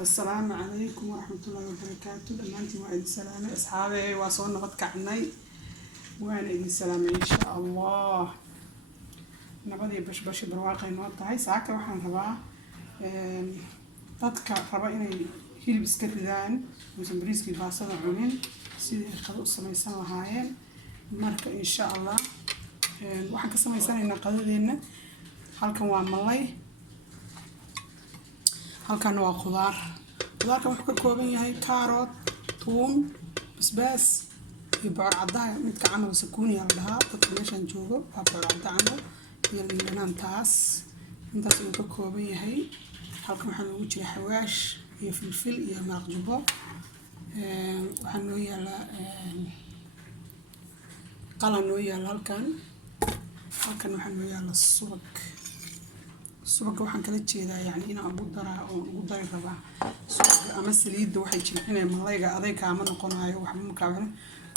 السلام عليكم ورحمة الله وبركاته. دمانتي وعيد السلامة أصحابي وصلنا نبض كعني وأنا عيد السلامة إن شاء الله. نبضي بش برواقي نوض هاي ساعة وحن ربا dadka raba inay hilib iska ridaan mise bariiskii baasada cunin sidii ay qado u samaysan lahaayeen. marka insha Allah waxaan ka samaysanaynaa qadadeena. halkan waa malay, halkan waa khudaar. khudaarka wuxuu ka kooban yahay kaarot, tuun, basbaas iyo bocor caddaha midka camal sakuuni la dhahaa dadka meeshan joogo waa bocor cadda camal iyo liin taas intaas uu ka kooban yahay. halkan waxaa lagu jira xawaash iyo filfil iyo maraq jubbo. waxaa noo yaala qalan noo yaala halkan waxaa noo yaala subag waxaan kala jeedaa yani inaan ugu dari rabaa subag ama saliidda waxay jilcinay malayga aday kaama noqonayo waxba ma kaabana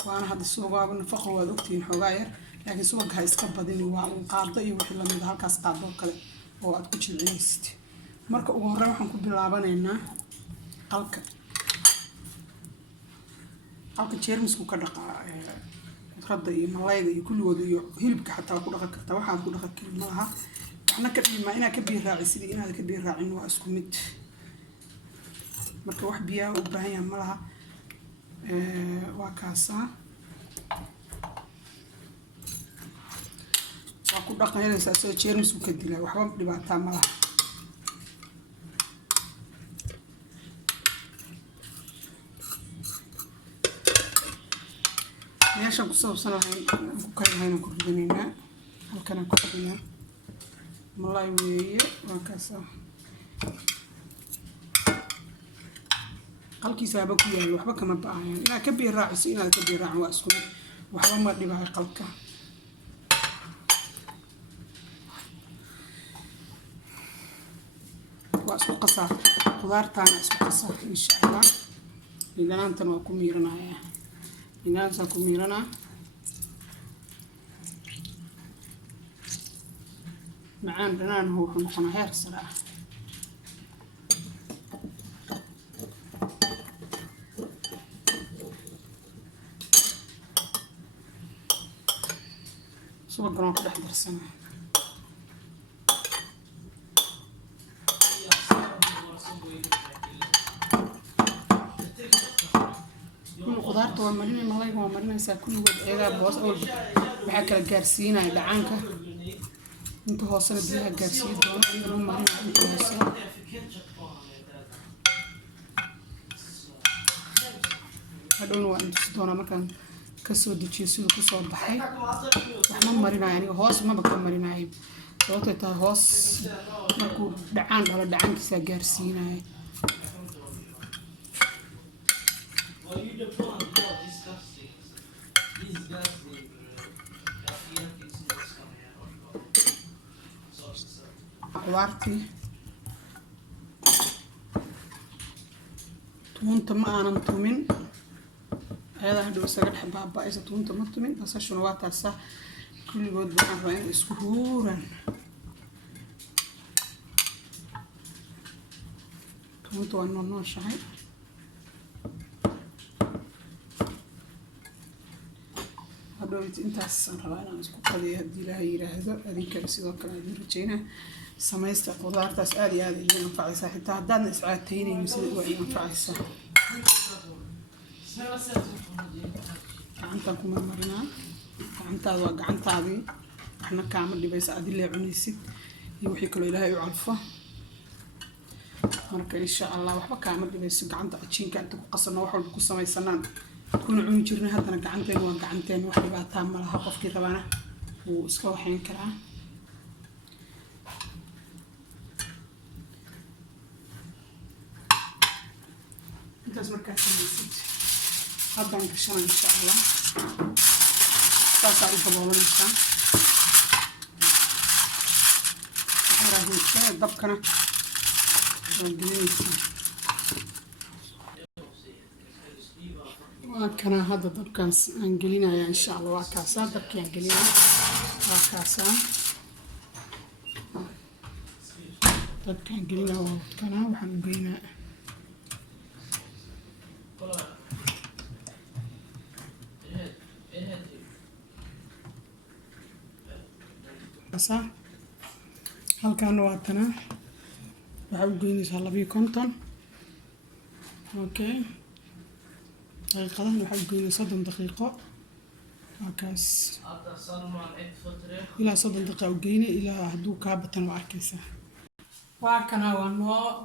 waana hadda subagaaba nafaqo waad ogtihiin xoogaa yar laakiin subag ha iska badini waa un qaado iyo wixii lamid ah halkaas qaado kale oo aad ku jilcinaysid. marka ugu horreyn waxaan ku bilaabanaynaa qalka jeermisku ka dhaqaa khudradda iyo malayga iyo kulligooda iyo hilibka xataa ku dhaqan kartaa waxaad ku dhaqan karin malaha waxna ka dhima inaad ka biyo raacisid iyo inaad ka biyo raacin waa isku mid. marka wax biyaa u baahan yahay malaha waa kaasaa waa ku dhaqanaysaa soo jeermisku ka dilaa waxba dhibaataa malaha. meeshaan ku saabsan lahayn ku kayahayna ku ridanaynaa halkana ku ridinaa malay weeye waa kaasa qalkiisaaba ku yahay waxba kama ba'ayaan inaad ka biyo raaciso inaad ka biyo raacin waa isku mid waxba ma dhibahay qalka. waa isku qasaa khudaartaana isku qasaa insha Allah. liinaantan waa ku miiranayaa inaansa ku miirana macaan dhanaan wuxuu noqonaa heer sare ah. subagana ku dhex darsanaa khudaarta waa marinay malayga waa marinaysaa kulligood eegaa boos awalba waxaa kala gaarsiinaya dhacaanka inta hoosena biyaha gaarsiin doona inuu marinaya inta hoose. hadhowna waa intusi doonaa markaan kasoo dejiyo siduu kusoo baxay waxma marinayo aniga hoos maba ka marinayo sababtay tahay hoos markuu dhacaan dhalo dhacaankiisaa gaarsiinaya. khudaartii tuunta ma aanan tumin ayada hadhow isaga dhex baaba'aysa tuunta ma tumin basashuna waa taasa kulligood waxaan rabaa inay isku huuraan. tuunta waa nooshahay hadhow intaasaan rabaa inaan isku qadiyo haddii ilaahay yiraahdo adinkana sidoo kale aad rajaynaa samaysta khudaartaas aad iyo aad idin anfacaysaa xitaa haddaadna iscaataynaynin sida waa idin anfacaysaa. gacantaan kuma marinaa gacantaada waa gacantaadii waxna kaama dhibaysa adilee cunaysid iyo wixii kaloo ilaahay u calfo. marka insha Allah waxba kaama dhibayso gacanta cajiinka inta ku qasano wax walba ku samaysanaan kuna cuni jirnay haddana gacanteena waa gacanteena wax dhibaataa ma laha qofkii rabana wuu iska waxayn karaa. intaas markaa samaysid haddaan gashana insha Allah saasaa u daboolanaysaa waxaa dabkana waa gelinaysaa. waa kana hadda dabkaan aan gelinaya insha Allah waa kaasaa dabkii aan gelinaya waa kaasaa dadkaan gelinaa waa kana waxaan u geynaa kaasaa halkaana waa tana waxaa u geynaysaa 250 okay daqiiqadahan waxaa u geynaysaa 30 daqiiqo markaas ilaa 30 daqiiqo u geynay ilaa hadduu kaa batana waa arkaysaa waa kana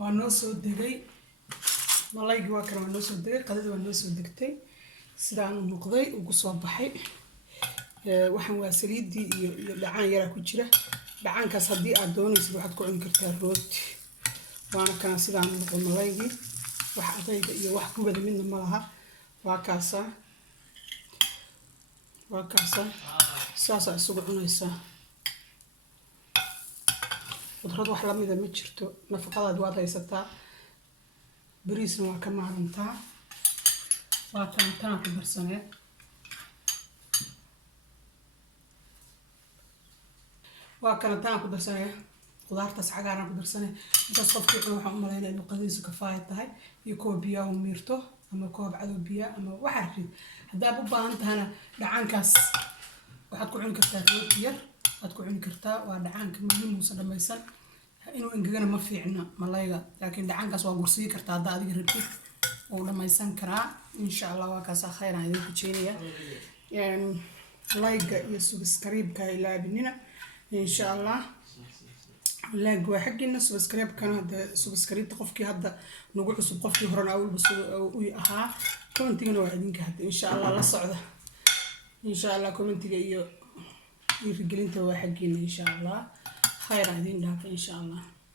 waa noo soo degay malaygii waa kana waa noo soo degay qadada waa noo soo degtay sidaan u noqday ugu soo baxay waxaan waa saliidii iyo dhacaan yaraa ku jira dhacaankaas haddii aad doonaysid waxaad ku cuni kartaa rooti waana kana sidaan u noqday malaygii wax adayga iyo wax gubada midna ma laha waa kaasaa saasaa isugu cunaysaa qudrad wax lamida ma jirto nafaqadaad waad haysataa bariisna waa ka maarantaa waa tan ku darsanee waa kana tan ku darsanee qudaartaas cagaaran ku darsanee intaas qofkii cuna waxaan u malaynaya inuu qadiisu kafaaya tahay iyo koob biyaa u miirto ama koob cadow biyaa ama waxaad rid haddaad u baahan tahana dhacaankaas waxaad ku cuni kartaa rooti yar waad ku cuni kartaa waa dhacaanka muhiimuusa dhammaysan inuu engegana ma fiicna malayga laakiin dhacaankaas waa gursii kartaa haddaa adiga rabtid wuu dhammaysan karaa insha allah waa kaasaa khayr aan idinku jeenaya layga iyo subscribe-ka ha ilaabinina insha allah لاج واحد جينا سبسكرايب كان هذا سبسكرايب قفكي هذا نقول عصب قفكي هرنا أول بس ها كومنتي أنا واحدين كهذا إن شاء الله لا صعدة إن شاء الله كومنتي جاي يرجلين تواحد جينا إن شاء الله خير عدين لك إن شاء الله.